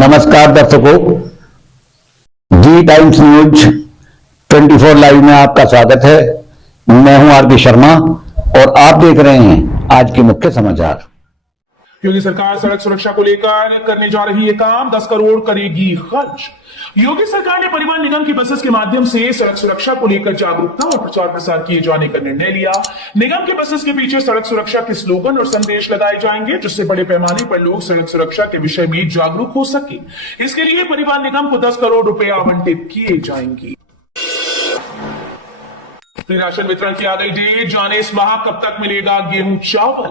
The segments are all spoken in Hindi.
नमस्कार दर्शकों, जी टाइम्स न्यूज 24 लाइव में आपका स्वागत है। मैं हूं आर पी शर्मा और आप देख रहे हैं आज के मुख्य समाचार। योगी सरकार सड़क सुरक्षा को लेकर करने जा रही है काम, 10 करोड़ करेगी खर्च। योगी सरकार ने परिवहन निगम की बसेस के माध्यम से सड़क सुरक्षा को लेकर जागरूकता और प्रचार प्रसार किए जाने का निर्णय लिया। निगम के बसेस के पीछे सड़क सुरक्षा के स्लोगन और संदेश लगाए जाएंगे, जिससे बड़े पैमाने पर लोग सड़क सुरक्षा के विषय में जागरूक हो सके। इसके लिए परिवहन निगम को 10 करोड़ रुपए आवंटित किए जाएंगे। फ्री राशन वितरण की आ गई डेट, जाने इस माह कब तक मिलेगा गेहूं चावल।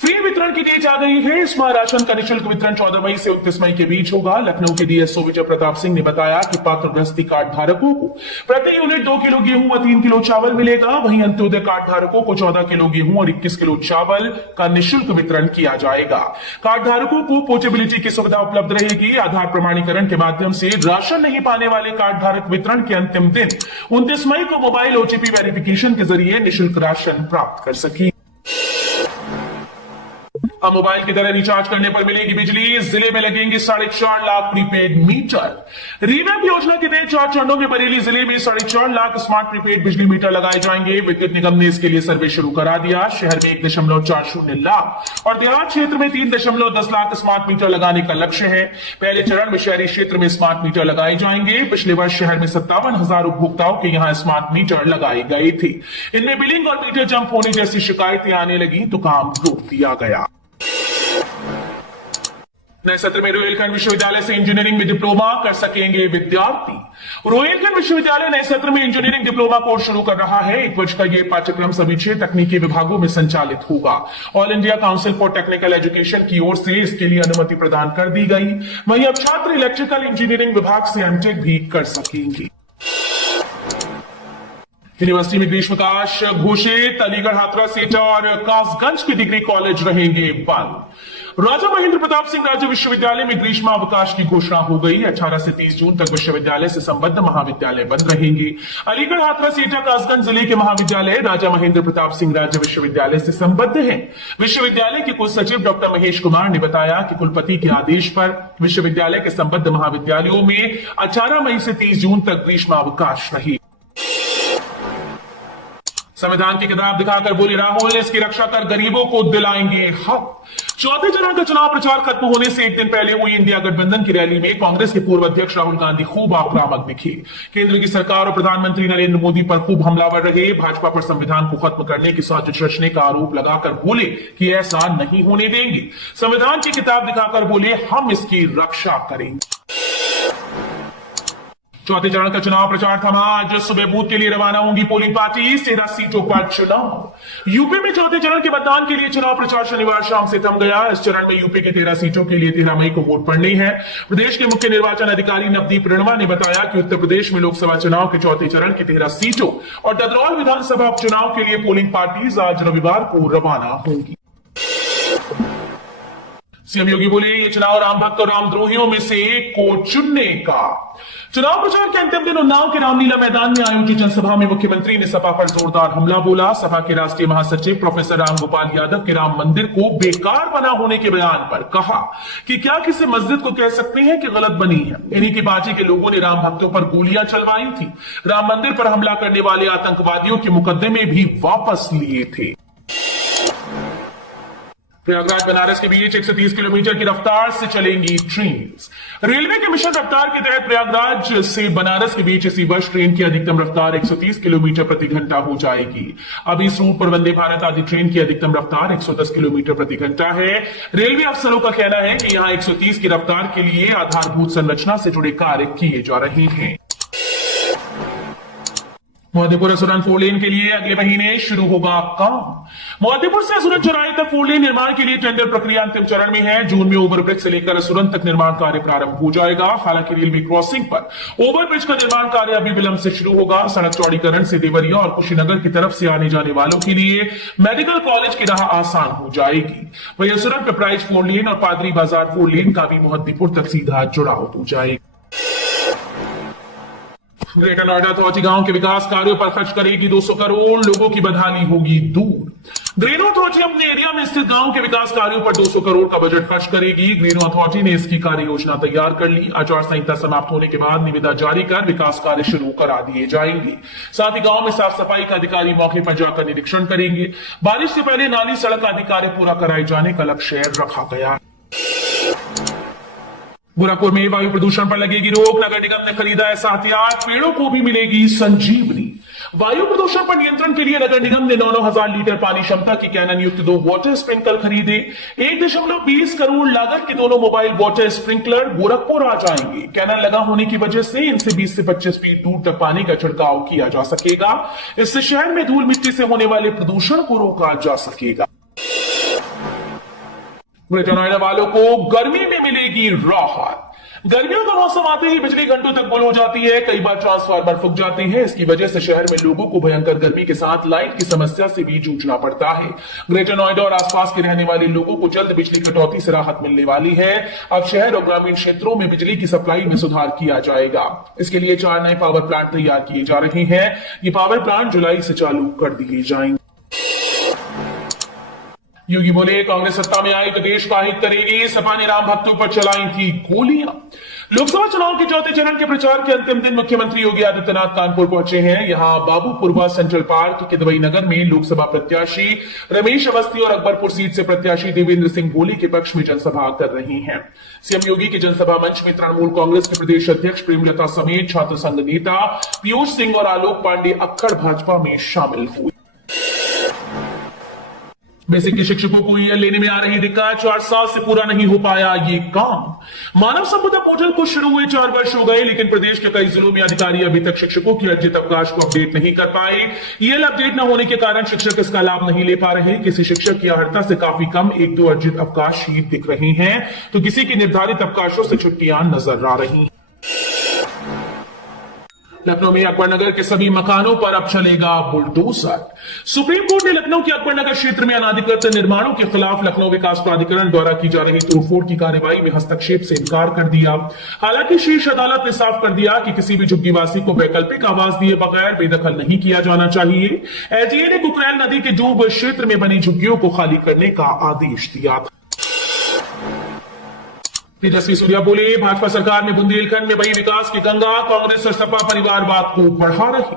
फ्री वितरण की डेट आ गई है। इस माह राशन का निःशुल्क वितरण 14 मई से 29 मई के बीच होगा। लखनऊ के डीएसओ विजय प्रताप सिंह ने बताया कि पात्र गृहस्थी कार्ड धारकों को प्रति यूनिट 2 किलो गेहूं व 3 किलो चावल मिलेगा। वहीं अंत्योदय कार्ड धारकों को 14 किलो गेहूं और 21 किलो चावल का निःशुल्क वितरण किया जाएगा। कार्ड धारकों को पोर्टेबिलिटी की सुविधा उपलब्ध रहेगी। आधार प्रमाणीकरण के माध्यम से राशन नहीं पाने वाले कार्ड धारक वितरण के अंतिम दिन 29 मई को मोबाइल ओटीपी वेरिफिकेशन के जरिए निःशुल्क राशन प्राप्त कर सकें। अब मोबाइल की तरह रिचार्ज करने पर मिलेगी बिजली। जिले में लगेंगे 4.5 लाख प्रीपेड मीटर। रीवैम्प योजना के तहत 4 चरणों में बरेली जिले में 4.5 लाख स्मार्ट प्रीपेड बिजली मीटर लगाए जाएंगे। विद्युत निगम ने इसके लिए सर्वे शुरू करा दिया। शहर में 1.40 लाख और देहात क्षेत्र में 3.10 लाख स्मार्ट मीटर लगाने का लक्ष्य है। पहले चरण में शहरी क्षेत्र में स्मार्ट मीटर लगाए जाएंगे। पिछले वर्ष शहर में 57,000 उपभोक्ताओं के यहां स्मार्ट मीटर लगाए गए थे। इनमें बिलिंग और मीटर जंप होने जैसी शिकायतें आने लगी तो काम रोक दिया गया। नए सत्र में रोहिलखंड विश्वविद्यालय से इंजीनियरिंग में डिप्लोमा कर सकेंगे विद्यार्थी। रोहिलखंड विश्वविद्यालय नए सत्र में इंजीनियरिंग डिप्लोमा कोर्स शुरू कर रहा है। 1 वर्ष का यह पाठ्यक्रम सभी 6 तकनीकी विभागों में संचालित होगा। All India council for technical education की ओर से इसके लिए अनुमति प्रदान कर दी गई। वहीं अब छात्र इलेक्ट्रिकल इंजीनियरिंग विभाग से एमटेक भी कर सकेंगे। यूनिवर्सिटी में ग्रीष्मकाश घोषित। अलीगढ़, हाथरस, एटा और कासगंज के डिग्री कॉलेज रहेंगे बंद। राजा महेंद्र प्रताप सिंह राज्य विश्वविद्यालय में ग्रीष्मावकाश की घोषणा हो गई। 18 से 30 जून तक विश्वविद्यालय से संबद्ध महाविद्यालय बंद रहेंगे। अलीगढ़, हाथरस, एटा, कासगंज जिले के महाविद्यालय राजा महेंद्र प्रताप सिंह राज्य विश्वविद्यालय से संबद्ध हैं। विश्वविद्यालय के कुल सचिव डॉक्टर महेश कुमार ने बताया कि कुलपति के आदेश पर विश्वविद्यालय के संबद्ध महाविद्यालयों में 18 मई से 30 जून तक ग्रीष्मावकाश रही। संविधान की किताब दिखाकर बोले राहुल, इसकी रक्षा कर गरीबों को दिलाएंगे हक। चौथे चरण का चुनाव प्रचार खत्म होने से एक दिन पहले हुई इंडिया गठबंधन की रैली में कांग्रेस के पूर्व अध्यक्ष राहुल गांधी खूब आक्रामक दिखे। केंद्र की सरकार और प्रधानमंत्री नरेंद्र मोदी पर खूब हमलावर रहे। भाजपा पर संविधान को खत्म करने की साजिश रचने का आरोप लगाकर बोले कि ऐसा नहीं होने देंगे। संविधान की किताब दिखाकर बोले हम इसकी रक्षा करेंगे। चौथे चरण का चुनाव प्रचार थमा। आज सुबह बूथ के लिए रवाना होंगी पोलिंग पार्टी। 13 सीटों पर चुनाव। यूपी में चौथे चरण के मतदान के लिए चुनाव प्रचार शनिवार शाम से थम गया। इस चरण में यूपी के 13 सीटों के लिए 13 मई को वोट पड़नी है। प्रदेश के मुख्य निर्वाचन अधिकारी नवदीप रेणवा ने बताया कि उत्तर प्रदेश में लोकसभा चुनाव के चौथे चरण की 13 सीटों और डदरौल विधानसभा उपचुनाव के लिए पोलिंग पार्टीज आज रविवार को रवाना होंगी। सीएम योगी बोले ये चुनाव राम भक्त और रामद्रोहियों में से एक को चुनने का। चुनाव प्रचार के अंतिम दिन उन्नाव के रामलीला मैदान में आयोजित जनसभा में मुख्यमंत्री ने सपा पर जोरदार हमला बोला। सपा के राष्ट्रीय महासचिव प्रोफेसर रामगोपाल यादव के राम मंदिर को बेकार बना होने के बयान पर कहा कि क्या किसी मस्जिद को कह सकते हैं कि गलत बनी है। इन्हीं की पार्टी के लोगों ने राम भक्तों पर गोलियां चलवाई थी। राम मंदिर पर हमला करने वाले आतंकवादियों के मुकदमे भी वापस लिए थे। प्रयागराज बनारस के बीच 130 किलोमीटर की रफ्तार से चलेंगी ट्रेन। रेलवे के मिशन रफ्तार के तहत प्रयागराज से बनारस के बीच इसी वर्ष ट्रेन की अधिकतम रफ्तार 130 किलोमीटर प्रति घंटा हो जाएगी। अब इस रूट पर वंदे भारत आदि ट्रेन की अधिकतम रफ्तार 110 किलोमीटर प्रति घंटा है। रेलवे अफसरों का कहना है कि यहां 130 की रफ्तार के लिए आधारभूत संरचना से जुड़े कार्य किए जा रहे हैं। मोहद्दीपुर असुरन 4 लेन के लिए अगले महीने शुरू होगा काम। मोहद्दीपुर से असुरन चौराहे तक 4 लेन निर्माण के लिए टेंडर प्रक्रिया अंतिम चरण में है। जून में ओवरब्रिज से लेकर असुरन तक निर्माण कार्य प्रारंभ हो जाएगा। हालांकि रेलवे क्रॉसिंग पर ओवरब्रिज का निर्माण कार्य अभी विलंब से शुरू होगा। सड़क चौड़ीकरण से देवरिया और कुशीनगर की तरफ से आने जाने वालों के लिए मेडिकल कॉलेज की राह आसान हो जाएगी। वहीं असुरन पिपराइच 4 लेन और पादरी बाजार 4 लेन का भी मोहद्दीपुर तक सीधा जुड़ाव हो जाएगा। ग्रेटर नोएडा अथॉरिटी गांव के विकास कार्यों पर खर्च करेगी 200 करोड़, लोगों की बदहाली होगी दूर। ग्रेनो अथॉरिटी अपने एरिया में स्थित गांव के विकास कार्यों पर 200 करोड़ का बजट खर्च करेगी। ग्रेनो अथॉरिटी ने इसकी कार्य योजना तैयार कर ली। आचार संहिता समाप्त होने के बाद निविदा जारी कर विकास कार्य शुरू करा दिए जाएंगे। साथ ही गांव में साफ सफाई का अधिकारी मौके पर जाकर निरीक्षण करेंगे। बारिश से पहले नाली सड़क आदि कार्य पूरा कराए जाने का लक्ष्य रखा गया है। गोरखपुर में वायु प्रदूषण पर लगेगी रोक, नगर निगम ने खरीदा ऐसा हथियार, पेड़ों को भी मिलेगी संजीवनी। वायु प्रदूषण पर नियंत्रण के लिए नगर निगम ने 9,000 लीटर पानी क्षमता की कैनन युक्त 2 वाटर स्प्रिंकलर खरीदे। 1.20 करोड़ लागत के दोनों मोबाइल वाटर स्प्रिंकलर गोरखपुर आ जाएंगे। कैनन लगा होने की वजह से इनसे 20 से 25 फीट दूर तक पानी का छिड़काव किया जा सकेगा। इससे शहर में धूल मिट्टी से होने वाले प्रदूषण को रोका जा सकेगा। ग्रेटर नोएडा वालों को गर्मी में मिलेगी राहत। गर्मियों का मौसम आते ही बिजली घंटों तक गुल हो जाती है, कई बार ट्रांसफार्मर फूक जाते हैं। इसकी वजह से शहर में लोगों को भयंकर गर्मी के साथ लाइट की समस्या से भी जूझना पड़ता है। ग्रेटर नोएडा और आसपास के रहने वाले लोगों को जल्द बिजली कटौती से राहत मिलने वाली है। अब शहर और ग्रामीण क्षेत्रों में बिजली की सप्लाई में सुधार किया जाएगा। इसके लिए 4 नए पावर प्लांट तैयार किए जा रहे हैं। ये पावर प्लांट जुलाई से चालू कर दिए जाएंगे। योगी बोले, कांग्रेस सत्ता में आई तो देश का हित करेगी। सपा ने राम भक्तों पर चलाई थी गोलियां। लोकसभा चुनाव के 4थे चरण के प्रचार के अंतिम दिन मुख्यमंत्री योगी आदित्यनाथ कानपुर पहुंचे हैं। यहां बाबूपुरवा सेंट्रल पार्क के दवई नगर में लोकसभा प्रत्याशी रमेश अवस्थी और अकबरपुर सीट से प्रत्याशी देवेंद्र सिंह भोले के पक्ष में जनसभा कर रही हैं। सीएम योगी की जनसभा मंच में तृणमूल कांग्रेस के प्रदेश अध्यक्ष प्रेमलता समेत छात्र संघ नेता पीयूष सिंह और आलोक पांडे अक्खड़ भाजपा में शामिल हुए। बेसिक के शिक्षकों को ईयर लेने में आ रही दिक्कत, 4 साल से पूरा नहीं हो पाया ये काम। मानव संपदा पोर्टल को शुरू हुए 4 वर्ष हो गए, लेकिन प्रदेश के कई जिलों में अधिकारी अभी तक शिक्षकों की अर्जित अवकाश को अपडेट नहीं कर पाए। ईएल अपडेट न होने के कारण शिक्षक इसका लाभ नहीं ले पा रहे। किसी शिक्षक की अर्हता से काफी कम 1-2 अर्जित अवकाश ही दिख रहे हैं, तो किसी की निर्धारित अवकाशों से छुट्टियां नजर आ रही हैं। लखनऊ में अकबरनगर के सभी मकानों पर अब चलेगा बुलडोजर। सुप्रीम कोर्ट ने लखनऊ के अकबरनगर क्षेत्र में अनाधिकृत निर्माणों के खिलाफ लखनऊ विकास प्राधिकरण द्वारा की जा रही तोड़फोड़ की कार्रवाई में हस्तक्षेप से इनकार कर दिया। हालांकि शीर्ष अदालत ने साफ कर दिया कि किसी भी झुग्गीवासी को वैकल्पिक आवास दिए बगैर बेदखल नहीं किया जाना चाहिए। एजीए ने कुकरेल नदी के डूब क्षेत्र में बनी झुग्गियों को खाली करने का आदेश दिया था। तेजस्वी सूर्या बोले, भाजपा सरकार में बुंदेलखंड में बही विकास की गंगा, कांग्रेस और सपा परिवारवाद को बढ़ा रही।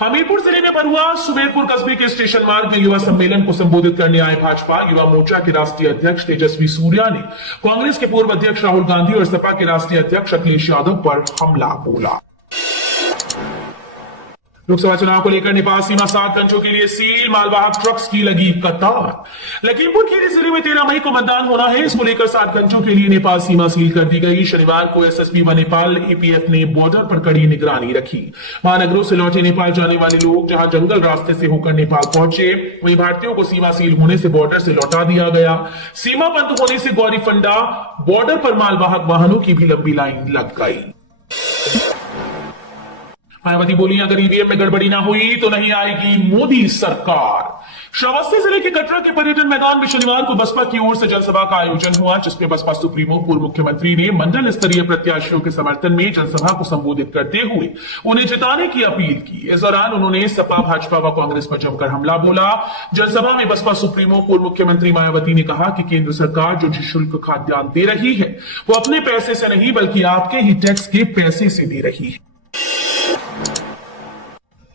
हमीरपुर जिले में बरुआ सुबेरपुर कस्बे के स्टेशन मार्ग में युवा सम्मेलन को संबोधित करने आए भाजपा युवा मोर्चा के राष्ट्रीय अध्यक्ष तेजस्वी सूर्या ने कांग्रेस के पूर्व अध्यक्ष राहुल गांधी और सपा के राष्ट्रीय अध्यक्ष अखिलेश यादव पर हमला बोला। लोकसभा चुनाव को लेकर नेपाल सीमा 7 घंटों के लिए सील, मालवाहक ट्रक्स की लगी कतार। लखीमपुर खीरी जिले में 13 मई को मतदान होना है। इसको लेकर 7 घंटों के लिए नेपाल सीमा सील कर दी गई। शनिवार को एसएसबी व नेपाल एपीएफ ने बॉर्डर पर कड़ी निगरानी रखी। महानगरों से लौटे नेपाल जाने वाले लोग जहां जंगल रास्ते से होकर नेपाल पहुंचे, वहीं भारतीयों को सीमा सील होने से बॉर्डर से लौटा दिया गया। सीमा बंद होने से गौरीफंडा बॉर्डर पर मालवाहक वाहनों की भी लंबी लाइन लग गई। मायावती बोली, अगर ईवीएम में गड़बड़ी ना हुई तो नहीं आएगी मोदी सरकार। श्रावस्ती जिले के कटरा के पर्यटन मैदान में शनिवार को बसपा की ओर से जनसभा का आयोजन हुआ, जिसमें बसपा सुप्रीमो पूर्व मुख्यमंत्री ने मंडल स्तरीय प्रत्याशियों के समर्थन में जनसभा को संबोधित करते हुए उन्हें जिताने की अपील की। इस दौरान उन्होंने सपा, भाजपा व कांग्रेस पर जमकर हमला बोला। जनसभा में बसपा सुप्रीमो पूर्व मुख्यमंत्री मायावती ने कहा कि केंद्र सरकार जो निःशुल्क खाद्यान्न दे रही है वो अपने पैसे से नहीं बल्कि आपके ही टैक्स के पैसे से दे रही है।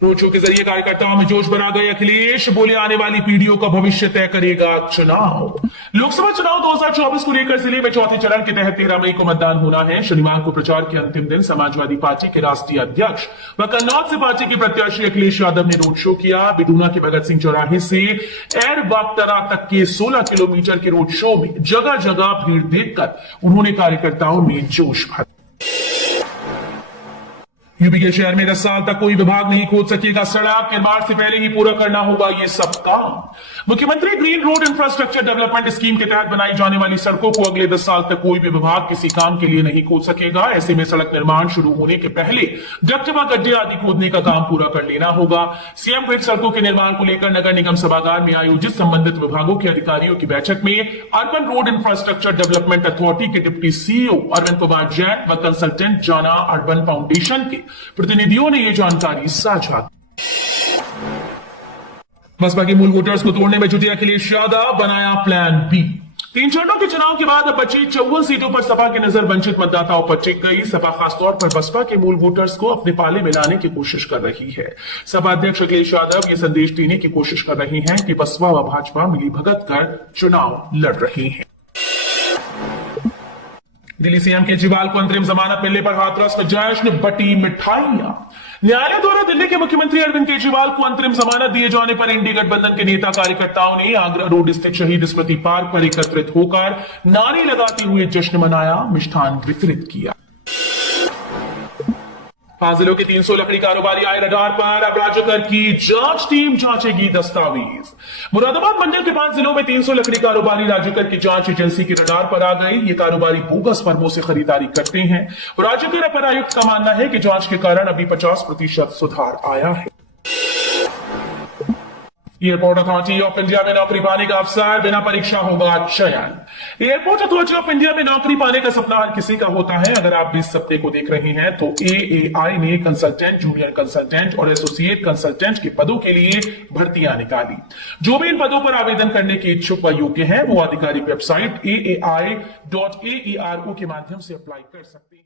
रोड शो के जरिए कार्यकर्ताओं में जोश भरा गए अखिलेश बोले, आने वाली पीढ़ियों का भविष्य तय करेगा चुनाव। लोकसभा चुनाव 2024 को लेकर जिले में 4थे चरण के तहत 13 मई को मतदान होना है। शनिवार को प्रचार के अंतिम दिन समाजवादी पार्टी के राष्ट्रीय अध्यक्ष व कन्नौज से पार्टी के प्रत्याशी अखिलेश यादव ने रोड शो किया। बिदूना के भगत सिंह चौराहे से एरबागतरा तक के 16 किलोमीटर के रोड शो में जगह जगह भीड़ देखकर उन्होंने कार्यकर्ताओं में जोश भरा। यूपी के शहर में 10 साल तक कोई विभाग नहीं खोद सकेगा सड़क, निर्माण से पहले ही पूरा करना होगा ये सब काम। मुख्यमंत्री green road infrastructure development scheme के तहत बनाई जाने वाली सड़कों को अगले 10 साल तक कोई भी विभाग किसी काम के लिए नहीं खोद सकेगा। ऐसे में सड़क निर्माण शुरू होने के पहले जगजमा गड्ढे आदि खोदने का काम पूरा कर लेना होगा। सीएम ग्रिड सड़कों के निर्माण को लेकर नगर निगम सभागार में आयोजित संबंधित विभागों के अधिकारियों की बैठक में urban road infrastructure development authority के डिप्टी सीईओ अरविंद कुमार जैन व कंसल्टेंट जाना अर्बन फाउंडेशन के प्रतिनिधियों ने यह जानकारी साझा की। बसपा के मूल वोटर्स को तोड़ने में जुटे अखिलेश यादव, बनाया प्लान बी। 3 चरणों के चुनाव के बाद अब बची 54 सीटों पर सपा की नजर वंचित मतदाताओं पर टिक गई। सपा खासतौर पर बसपा के मूल वोटर्स को अपने पाले में लाने की कोशिश कर रही है। सपा अध्यक्ष अखिलेश यादव ये संदेश देने की कोशिश कर रहे हैं कि बसपा व भाजपा मिलीभगत कर चुनाव लड़ रही हैं। दिल्ली सीएम केजरीवाल को अंतरिम जमानत मिलने पर हाथरस में जश्न, बटी मिठाइयां। न्यायालय द्वारा दिल्ली के मुख्यमंत्री अरविंद केजरीवाल को अंतरिम जमानत दिए जाने पर इंडी गठबंधन के नेता कार्यकर्ताओं ने आगरा रोड स्थित शहीद स्मृति पार्क पर एकत्रित होकर नारे लगाते हुए जश्न मनाया, मिष्ठान वितरित किया। 5 जिलों के 300 लकड़ी कारोबारी आए रडार पर, अब राजकर की जांच टीम जांचेगी दस्तावेज। मुरादाबाद मंडल के 5 जिलों में 300 लकड़ी कारोबारी राजकर की जांच एजेंसी के रडार पर आ गए। ये कारोबारी बोगस फर्मों से खरीदारी करते हैं। राजकर अपर आयुक्त का मानना है कि जांच के कारण अभी 50% सुधार आया है। एयरपोर्ट अथॉरिटी ऑफ इंडिया में नौकरी पाने का अवसर, बिना परीक्षा होगा चयन। एयरपोर्ट अथॉरिटी ऑफ इंडिया में नौकरी पाने का सपना हर किसी का होता है। अगर आप भी इस सपने को देख रहे हैं तो AAI ने कंसल्टेंट, जूनियर कंसल्टेंट और एसोसिएट कंसल्टेंट के पदों के लिए भर्तियां निकाली। जो भी इन पदों पर आवेदन करने के इच्छुक व योग्य हैं वो आधिकारिक वेबसाइट aai.aero के माध्यम से अप्लाई कर सकते हैं।